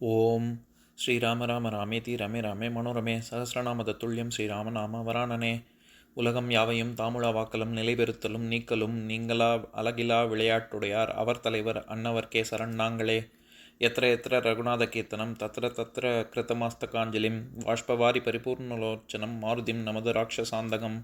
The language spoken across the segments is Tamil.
ஓம் ஸ்ரீராம ராம ராமேதி ரமே ராமே மனோரமே சகசிரநாம தத்துல்யம் ஸ்ரீராம நாம வராணனே. உலகம் யாவையும் தாமுழா வாக்கலும் நிலைபெறுத்தலும் நீக்கலும் நீங்களா அழகிலா விளையாட்டுடையார் அவர் தலைவர் அன்னவர் சரண் நாங்களே. எத்திர எத்திர ரகுநாத கீர்த்தனம் தத்திர தத்திர கிருத்தமாஸ்தகாஞ்சலிம் வாஷ்பவாரி பரிபூர்ணலோச்சனம் மாருதிம் நமது ராட்சசாந்தகம்.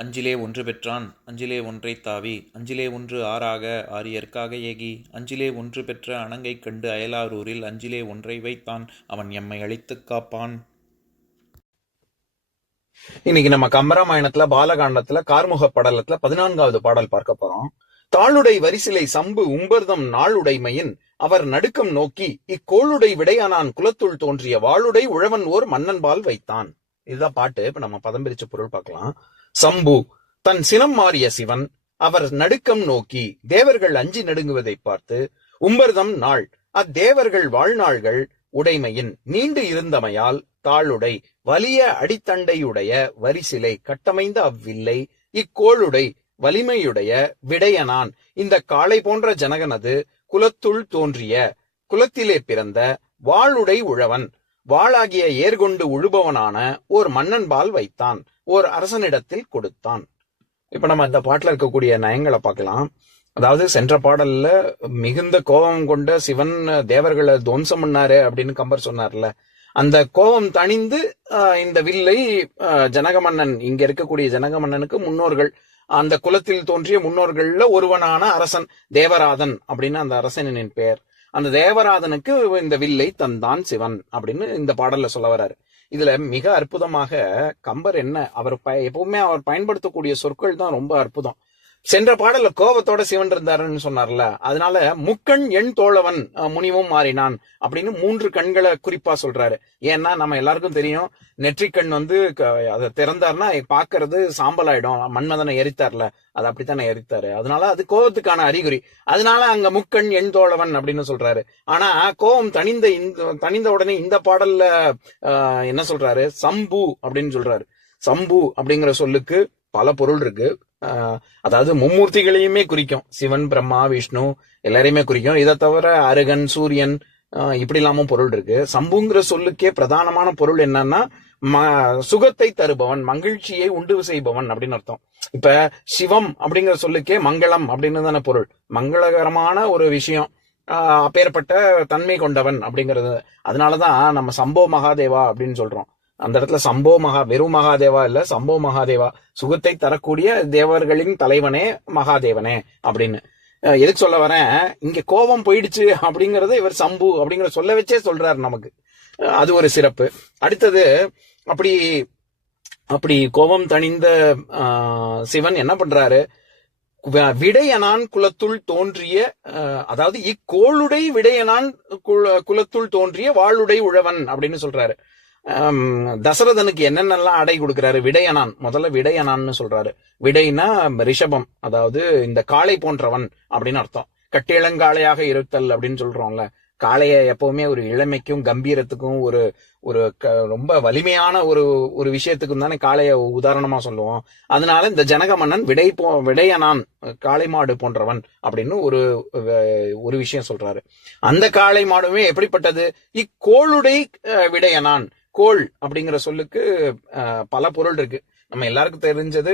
அஞ்சிலே ஒன்று பெற்றான் அஞ்சிலே ஒன்றை தாவி அஞ்சிலே ஒன்று ஆறாக ஆரியர்க்காக ஏகி அஞ்சிலே ஒன்று பெற்ற அணங்கை கண்டு அயலாரூரில் அஞ்சிலே ஒன்றை வைத்தான் அவன் எம்மை அழித்துக் காப்பான். இன்னைக்கு நம்ம கம்பராமாயணத்துல பாலகாண்டத்துல கார்முக படலத்துல 14வது பாடல் பார்க்க போறோம். தாளுடை வரிசிலை சம்பு உம்பர்தம் நாளுடைமையின் அவர் நடுக்கம் நோக்கி இக்கோளுடை விடையானான் குலத்துள் தோன்றிய வாளுடை உழவன் ஓர் மன்னன்பால் வைத்தான். இதுதான் பாட்டு. இப்ப நம்ம பதம் பிரிச்ச பொருள் பார்க்கலாம். சம்பு தன் சினம் மாறிய சிவன் அவர் நடுக்கம் நோக்கி தேவர்கள் அஞ்சி நடுங்குவதை பார்த்து உம்பர்தம் நாள் அத்தேவர்கள் வாழ்நாள்கள் உடைமையின் நீண்டு இருந்தமையால் தாளுடை வலிய அடித்தண்டையுடைய வரிசிலை கட்டமைந்த அவ்வில்லை இக்கோளுடை வலிமையுடைய விடையனான் இந்த காளை போன்ற ஜனகனது குலத்துள் தோன்றிய குலத்திலே பிறந்த வாளுடை உழவன் வாளாகிய ஏர்கொண்டு உழுபவனான ஓர் மன்னன்பால் வைத்தான், ஓர் அரசனிடத்தில் கொடுத்தான். இப்ப நம்ம இந்த பாட்டுல இருக்கக்கூடிய நயங்களை பார்க்கலாம். அதாவது சென்ற பாடல்ல மிகுந்த கோபம் கொண்ட சிவன் தேவர்களை துவம்சம் பண்ணாரு அப்படின்னு கம்பர் சொன்னார்ல, அந்த கோபம் தணிந்து இந்த வில்லை ஜனகமன்னன், இங்க இருக்கக்கூடிய ஜனகமன்னனுக்கு முன்னோர்கள், அந்த குலத்தில் தோன்றிய முன்னோர்கள்ல ஒருவனான அரசன் தேவராதன் அப்படின்னு அந்த அரசனின் பெயர், அந்த தேவராதனுக்கு இந்த வில்லை தந்தான் சிவன் அப்படின்னு இந்த பாடல்ல சொல்ல வர்றாரு. இதுல மிக அற்புதமாக கம்பர் என்ன அவர் எப்பவுமே அவர் பயன்படுத்தக்கூடிய சொற்கள் தான் ரொம்ப அற்புதம். சென்ற பாடல்ல கோபத்தோட சிவன் இருந்தாருன்னு சொன்னார்ல, அதனால முக்கண் எண் தோழவன் முனிவும் மாறினான் அப்படின்னு 3 கண்களை குறிப்பா சொல்றாரு. ஏன்னா நம்ம எல்லாருக்கும் தெரியும், நெற்றிக்கண் அதை திறந்தாருன்னா பாக்குறது சாம்பல் ஆயிடும். மன்மதனை எரித்தார்ல, அது அப்படித்தானே எரித்தாரு. அதனால அது கோபத்துக்கான அறிகுறி. அதனால அங்க முக்கண் எண் தோழவன் அப்படின்னு சொல்றாரு. ஆனா கோபம் தணிந்த உடனே இந்த பாடல்ல என்ன சொல்றாரு? சம்பு அப்படின்னு சொல்றாரு. சம்பு அப்படிங்கிற சொல்லுக்கு பல பொருள் இருக்கு. அதாவது மும்மூர்த்திகளையுமே குறிக்கும். சிவன், பிரம்மா, விஷ்ணு எல்லாரையுமே குறிக்கும். இதை தவிர அருகன், சூரியன் இப்படி இல்லாம பொருள் இருக்கு. சம்புங்கிற சொல்லுக்கே பிரதானமான பொருள் என்னன்னா சுகத்தை தருபவன், மகிழ்ச்சியை உண்டு செய்பவன் அப்படின்னு அர்த்தம். இப்ப சிவம் அப்படிங்கிற சொல்லுக்கே மங்களம் அப்படின்னு தானே பொருள். மங்களகரமான ஒரு விஷயம், அப்பேற்பட்ட தன்மை கொண்டவன் அப்படிங்கிறது. அதனாலதான் நம்ம சம்போ மகாதேவா அப்படின்னு சொல்றோம். அந்த இடத்துல சம்போ வெறும் மகாதேவா இல்ல, சம்போ மகாதேவா, சுகத்தை தரக்கூடிய தேவர்களின் தலைவனே மகாதேவனே அப்படின்னு. எதுக்கு சொல்ல வரேன், இங்க கோபம் போயிடுச்சு அப்படிங்கறத இவர் சம்பு அப்படிங்கிற சொல்ல வச்சே சொல்றாரு நமக்கு. அது ஒரு சிறப்பு. அடுத்தது அப்படி கோபம் தணிந்த சிவன் என்ன பண்றாரு? விடையனான் குலத்துள் தோன்றிய, அதாவது இக்கோளுடை விடையனான் குலத்துள் தோன்றிய வாளுடை உழவன் அப்படின்னு சொல்றாரு. தசரதனுக்கு என்னென்னலாம் அடை கொடுக்கிறாரு? விடையனான், முதல்ல விடையனான்னு சொல்றாரு. விடைனா ரிஷபம், அதாவது இந்த காளை போன்றவன் அப்படின்னு அர்த்தம். கட்டிளங்காளையாக இருத்தல் அப்படின்னு சொல்றோம்ல. காளைய எப்பவுமே ஒரு இளமைக்கும் கம்பீரத்துக்கும் ஒரு ரொம்ப வலிமையான ஒரு விஷயத்துக்கும் தானே காளைய உதாரணமா சொல்லுவோம். அதனால இந்த ஜனக மன்னன் விடையனான் காளை மாடு போன்றவன் அப்படின்னு ஒரு விஷயம் சொல்றாரு. அந்த காளை மாடுமே எப்படிப்பட்டது? இக்கோளுடை விடையனான். கோள் அப்படிங்கிற சொல்லுக்கு பல பொருள் இருக்கு. நம்ம எல்லாருக்கும் தெரிஞ்சது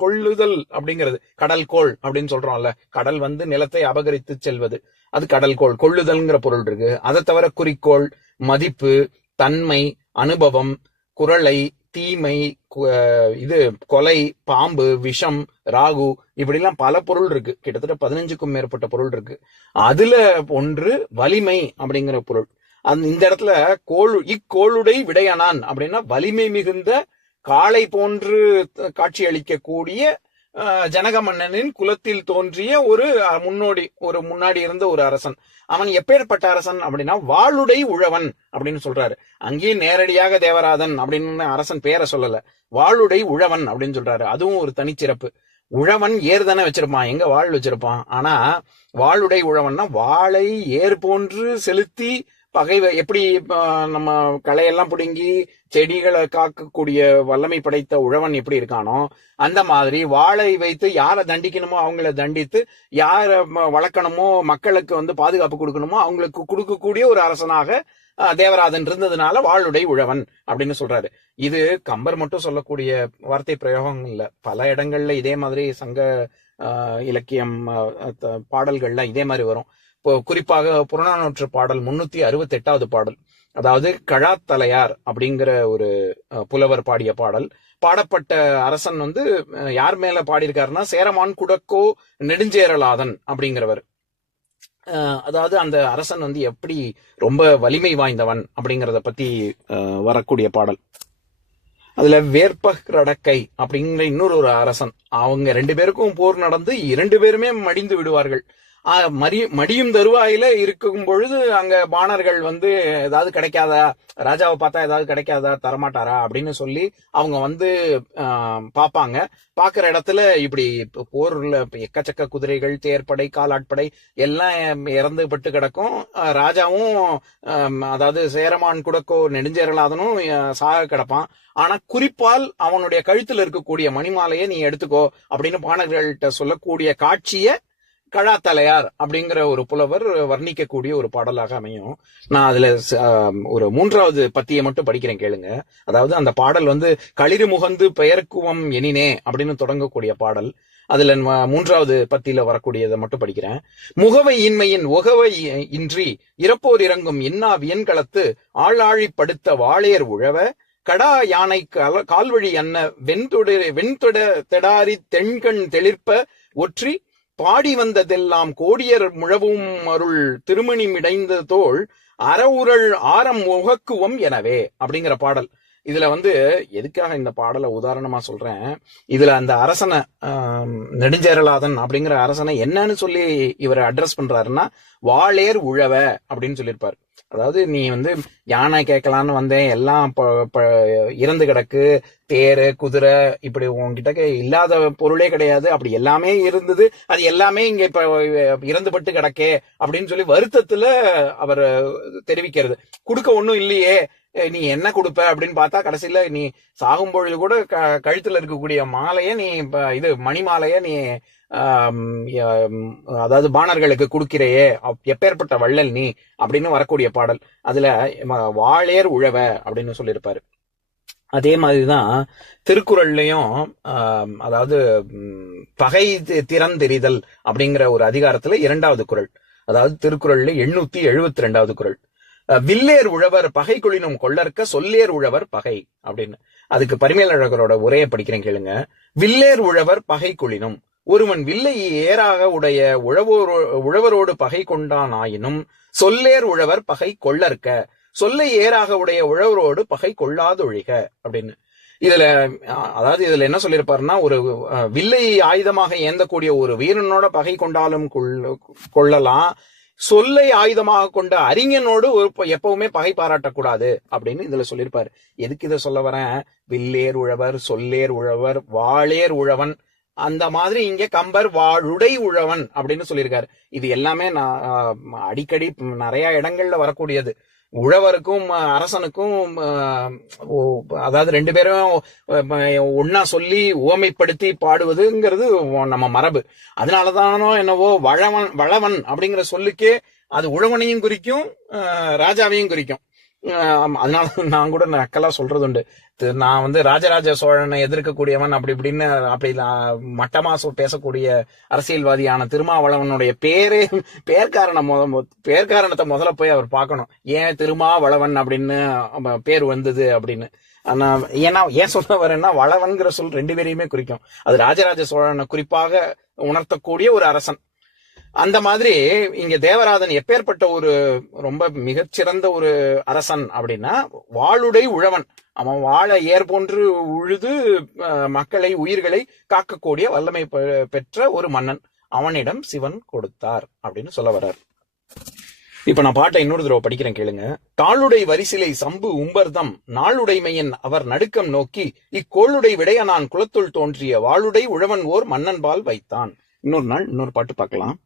கொள்ளுதல் அப்படிங்கிறது. கடல் கோள் அப்படின்னு சொல்றோம்ல, கடல் நிலத்தை அபகரித்து செல்வது, அது கடல் கோள். கொள்ளுதல்ங்கிற பொருள் இருக்கு. அதை தவிர குறிக்கோள், மதிப்பு, தன்மை, அனுபவம், குரலை, தீமை, கொலை, பாம்பு, விஷம், ராகு, இப்படி எல்லாம் பல பொருள் இருக்கு. கிட்டத்தட்ட 15க்கும் மேற்பட்ட பொருள் இருக்கு. அதுல ஒன்று வலிமை அப்படிங்கிற பொருள். இந்த இடத்துல இக்கோளுடை விடையனான் அப்படின்னா வலிமை மிகுந்த காளை போன்று காட்சி அளிக்கக்கூடிய ஜனக மன்னனின் குலத்தில் தோன்றிய ஒரு முன்னாடி இருந்த ஒரு அரசன். அவன் எப்பேற்பட்ட அரசன் அப்படின்னா வாளுடை உழவன் அப்படின்னு சொல்றாரு. அங்கேயும் நேரடியாக தேவராதன் அப்படின்னு அரசன் பேரை சொல்லல, வாளுடை உழவன் அப்படின்னு சொல்றாரு. அதுவும் ஒரு தனிச்சிறப்பு. உழவன் ஏர் தானே வச்சிருப்பான், எங்க வாழ் வச்சிருப்பான். ஆனா வாளுடை உழவன்னா வாளை ஏர் போன்று செலுத்தி எப்படி நம்ம களையெல்லாம் பிடுங்கி செடிகளை காக்கக்கூடிய வல்லமை படைத்த உழவன் எப்படி இருக்கானோ, அந்த மாதிரி வாளை வைத்து யாரை தண்டிக்கணுமோ அவங்கள தண்டித்து, யார வளர்க்கணுமோ, மக்களுக்கு பாதுகாப்பு கொடுக்கணுமோ அவங்களுக்கு கொடுக்கக்கூடிய ஒரு அரசனாக தேவராஜன் இருந்ததுனால வாளுடை உழவன் அப்படின்னு சொல்றாரு. இது கம்பர் மட்டும் சொல்லக்கூடிய வார்த்தை பிரயோகம் இல்ல. பல இடங்கள்ல இதே மாதிரி சங்க இலக்கியம் பாடல்கள்ல இதே மாதிரி வரும். இப்போ குறிப்பாக புறநானூற்று பாடல் 368வது பாடல், அதாவது கழாத்தலையார் அப்படிங்கிற ஒரு புலவர் பாடிய பாடல். பாடப்பட்ட அரசன் யார் மேல பாடியிருக்காருன்னா சேரமான் குடக்கோ நெடுஞ்சேரலாதன் அப்படிங்கிறவர். அதாவது அந்த அரசன் எப்படி ரொம்ப வலிமை வாய்ந்தவன் அப்படிங்கறத பத்தி வரக்கூடிய பாடல். அதுல வேற்பகடக்கை அப்படிங்கிற இன்னொரு அரசன், அவங்க 2 பேருக்கும் போர் நடந்து 2 பேருமே மடிந்து விடுவார்கள். மடியும் தருவாயில இருக்கும் பொழுது அங்க பாணர்கள் ஏதாவது கிடைக்காதா, ராஜாவை பார்த்தா ஏதாவது கிடைக்காதா, தரமாட்டாரா அப்படின்னு சொல்லி அவங்க பாப்பாங்க. பாக்குற இடத்துல இப்படி போர்ல எக்கச்சக்க குதிரைகள், தேர்ப்படை, காலாட்படை எல்லாம் இறந்து பட்டு கிடக்கும். ராஜாவும் அதாவது சேரமான் குடக்கோ நெடுஞ்சேரலாதனும் சாக கிடப்பான். ஆனா குறிப்பால் அவனுடைய கழுத்துல இருக்கக்கூடிய மணிமாலையை நீ எடுத்துக்கோ அப்படின்னு பாணர்கள்ட்ட சொல்லக்கூடிய காட்சிய கழாத்தலையார் அப்படிங்கிற ஒரு புலவர் வர்ணிக்கக்கூடிய ஒரு பாடலாக அமையும். நான் அதுல ஒரு 3வது பத்தியை மட்டும் படிக்கிறேன் கேளுங்க. அதாவது அந்த பாடல் களிறு முகந்து பெயர்க்குவம் எனினே அப்படின்னு தொடங்கக்கூடிய பாடல். அதுல 3வது பத்தியில வரக்கூடியதை மட்டும் படிக்கிறேன். முகவை இன்மையின் உகவை இன்றி இறப்போர் இறங்கும் இன்னா வியன்களத்து ஆளாழி படுத்த வாளேர் உழவ கடா யானை கால்வழி அன்ன வெண்தொட தெடாரி தென்கண் தெளிர்ப்ப ஒற்றி பாடி வந்ததெல்லாம் கோடியர் முழவும் அருள் திருமணி மிடைந்த தோள் அறவுரள் ஆரம் முகக்குவம் எனவே அப்படிங்கிற பாடல். இதுல எதுக்காக இந்த பாடலை உதாரணமா சொல்றேன், இதுல அந்த அரசனை நெடுஞ்சேரலாதன் அப்படிங்கிற அரசனை என்னன்னு சொல்லி இவரை அட்ரஸ் பண்றாருன்னா வாளேர் உழவ அப்படின்னு சொல்லியிருப்பாரு. அதாவது நீ யானை கேட்கலான்னு வந்தேன், எல்லாம் இறந்து கிடக்கு, தேரு குதிரை இப்படி உங்ககிட்ட இல்லாத பொருளே கிடையாது, அப்படி எல்லாமே இருந்தது, அது எல்லாமே இங்க இப்ப இறந்துபட்டு கிடக்கே அப்படின்னு சொல்லி வருத்தத்துல அவர் தெரிவிக்கிறது. கொடுக்க ஒண்ணும் இல்லையே, நீ என்ன கொடுப்ப அப்படின்னு பார்த்தா கடைசியில நீ சாகும் பொழுது கூட கழுத்துல இருக்கக்கூடிய மாலைய நீ இது மணிமாலைய நீ அதாவது பாணர்களுக்கு கொடுக்கிறையே, எப்பேற்பட்ட வள்ளல் நீ அப்படின்னு வரக்கூடிய பாடல். அதுல வாளேர் உழவ அப்படின்னு சொல்லியிருப்பாரு. அதே மாதிரிதான் திருக்குறள்லயும் அதாவது பகை திறந்தெறிதல் அப்படிங்கிற ஒரு அதிகாரத்துல 2வது குறள், அதாவது திருக்குறள்ல 872வது குறள், வில்லேர் உழவர் பகை கொளினும் கொள்ளற்க சொல்லேர் உழவர் பகை அப்படின்னு. அதுக்கு பரிமேலழகரோட உரையை படிக்கிறேன் கேளுங்க. வில்லேர் உழவர் பகை கொளினும், ஒருவன் வில்லை ஏறாக உடைய உழவரோடு பகை கொண்டான் ஆயினும் சொல்லேர் உழவர் பகை கொள்ளற்க சொல்லை ஏறாக உடைய உழவரோடு பகை கொள்ளாதொழிக அப்படின்னு. இதுல என்ன சொல்லியிருப்பாருன்னா, ஒரு வில்லை ஆயுதமாக ஏந்தக்கூடிய ஒரு வீரனோட பகை கொண்டாலும் கொள்ளலாம், சொல்லை ஆயுதமாக கொண்ட அறிஞனோடு எப்பவுமே பகை பாராட்டக்கூடாது அப்படின்னு இதுல சொல்லியிருப்பாரு. எதுக்கு இதை சொல்ல வரேன், வில்லேர் உழவர், சொல்லேர் உழவர், வாளேர் உழவன், அந்த மாதிரி இங்க கம்பர் வாளுடை உழவன் அப்படின்னு சொல்லியிருக்காரு. இது எல்லாமே அடிக்கடி நிறைய இடங்கள்ல வரக்கூடியது. உழவருக்கும் அரசனுக்கும் அதாவது 2 பேரும் ஒன்னா சொல்லி உவமைப்படுத்தி பாடுவதுங்கிறது நம்ம மரபு. அதனாலதானோ என்னவோ வளவன் அப்படிங்கிற சொல்லுக்கே அது உழவனையும் குறிக்கும், ராஜாவையும் குறிக்கும். அதனால நான் கூட நக்கலா சொல்றது உண்டு, நான் ராஜராஜ சோழனை எதிர்க்கக்கூடியவன் அப்படி இப்படின்னு அப்படி மட்டமா பேசக்கூடிய அரசியல்வாதியான திருமாவளவனுடைய பேர்காரணத்தை முதல்ல போய் அவர் பார்க்கணும். ஏன் திருமாவளவன் அப்படின்னு பேர் வந்தது அப்படின்னு. ஏன்னா ஏன் சொல்ல வரேன்னா, வளவன்கிற சொல் 2 பேரையுமே குறிக்கும். அது ராஜராஜ சோழனை குறிப்பாக உணர்த்தக்கூடிய ஒரு அரசன். அந்த மாதிரி இங்க தேவராஜன் எப்பேற்பட்ட ஒரு ரொம்ப மிகச்சிறந்த ஒரு அரசன் அப்படின்னா, வாளுடை உழவன். அவன் வாழை ஏர் போன்று உழுது மக்களை உயிர்களை காக்கக்கூடிய வல்லமை பெற்ற ஒரு மன்னன். அவனிடம் சிவன் கொடுத்தார் அப்படின்னு சொல்ல வர்றார். இப்ப நான் பாட்டை இன்னொரு தடவை படிக்கிறேன் கேளுங்க. தாளுடை வரிசிலை சம்பு உம்பர்தம் நாளுடைமையின் அவர் நடுக்கம் நோக்கி இக்கோளுடை விடைய நான் குலத்துள் தோன்றிய வாளுடை உழவன் ஓர் மன்னன் பால் வைத்தான். இன்னொரு நாள் இன்னொரு பாட்டு பார்க்கலாம்.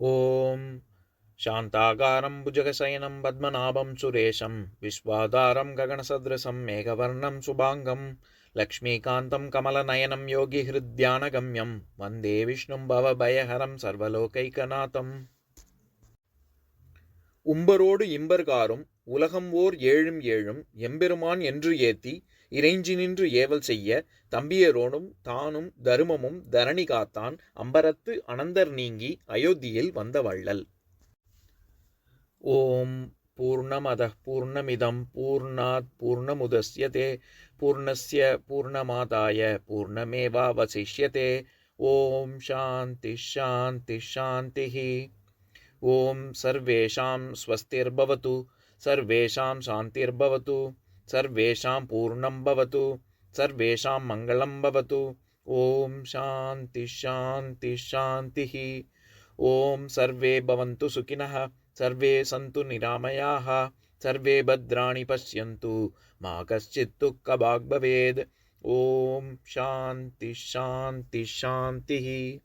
ஓம் शान्ताकारं भुजगशयनं पद्मनाभं सुरेशं विश्वाधारं गगनसदृशं मेघवर्णं शुभाङ्गं लक्ष्मीकान्तं कमलनयनं योगिहृद्यानगम्यं वन्दे विष्णुं भवभयहरं सर्वलोकैकनाथम्. உம்பரோடு இம்பர்காரும் உலகம் ஓர் ஏழும் ஏழும் எம்பெருமான் என்று ஏத்தி இறைஞ்சி நின்று ஏவல் செய்ய தம்பியரோனும் தானும் தருமமும் தரணி காத்தான் அம்பரத்து அனந்தர் நீங்கி அயோத்தியில் வந்த வள்ளல். ஓம் பூர்ணமதः பூர்ணமிதம் பூர்ணாத் பூர்ணமுதஸ்யதே பூர்ணஸ்ய பூர்ணமாதாய பூர்ணமேவாவசிஷ்யதே. ஓம் சாந்தி சாந்தி சாந்திஹி. ஓம் சர்வேஷாம் ஸ்வஸ்திர்பவது சர்வேஷாம் சாந்திர்பவது சர்வேஷாம் பூர்ணம் பவது சர்வேஷாம் மங்களம் பவது. ஓம் சாந்தி சாந்தி சாந்திஹி. ஓம் சர்வே பவந்து சுகினः சர்வே சந்து நிராமயாः சர்வே பத்ராணி பஷ்யந்து மா கஷ்சித் துக்கபாக் பவேத். ஓம் சாந்தி சாந்தி சாந்திஹி.